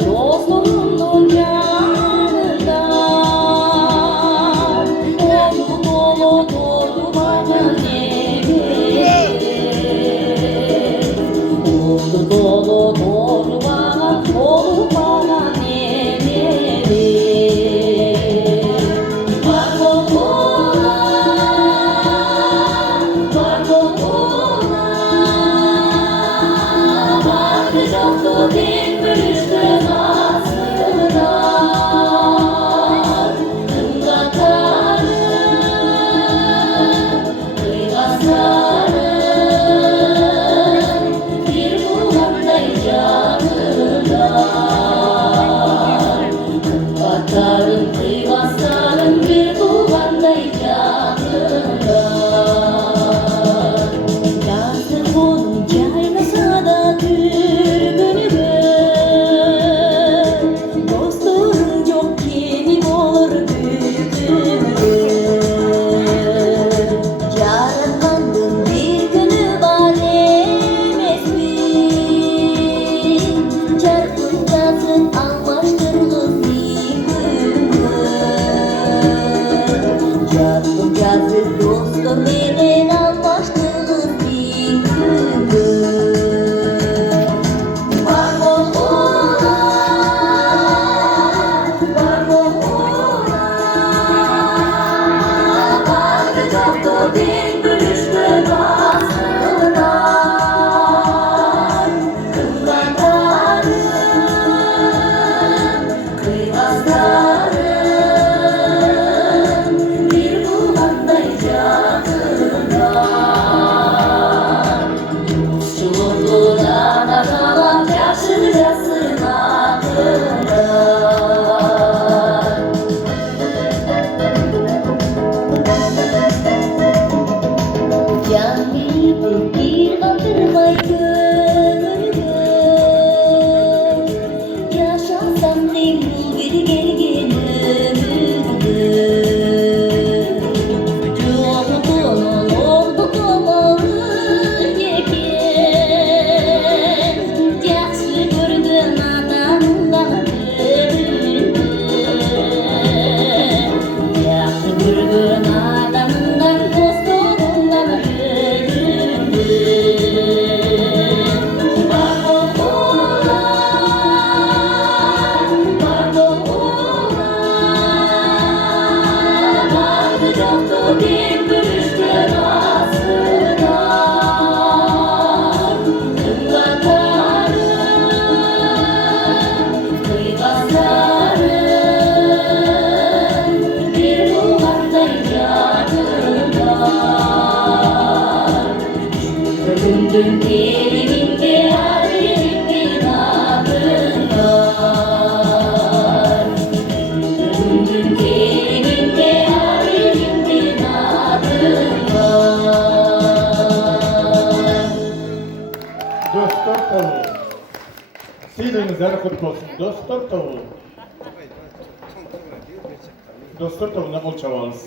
dostluğunun yanında. Dolu dolu dolu bana nefes. Dolu dolu dolu bana nefes. Var kokuna, var kokuna. Vardı yoktu bir bölüştüm aslında. Kımlatarım, kıygaslarım, bir kulağımday canımda. Kımlatarım, kıygaslarım, bir kulağımday canımda. Yazdım onun caynasa da türbünümü. Dostum çok kimin olur büyüdüğümü. Yaratandım bir günü var emesmin. Çarpıncasın anlaştırılır zihnimi. Çarpıncasın dostum benim anlaştırılır zihnimi. Var kokuna, var kokuna. Vardı yoktu bir bölüştüm aslında. Kımlatarım, kıygaslarım, bir kulağımday canımda. Yoksulluğuna da kalan yaşayasın aklımda. Can verip bir batırmay gönlümü. Yaşansam memnun bir gelgin ömrümü. Yolunun oldu dolanır yeken. Yaxşı gördün adamdan bölündü. Yaxşı gördün adamdan dostluğundan bölündü. Var kokuna, var kokuna. Vardı yoktu bir bölüştüm aslında. Kımlatarım, kıygaslarım, bir kulağımday canımda. Döndüm elimde halimde namın var. Döndüm elimde halimde namın var. Dostlar tavuğu. Seydinizler kutlu olsun. Dostlar tavuğu. Dostlar tavuğuna bol çabalız.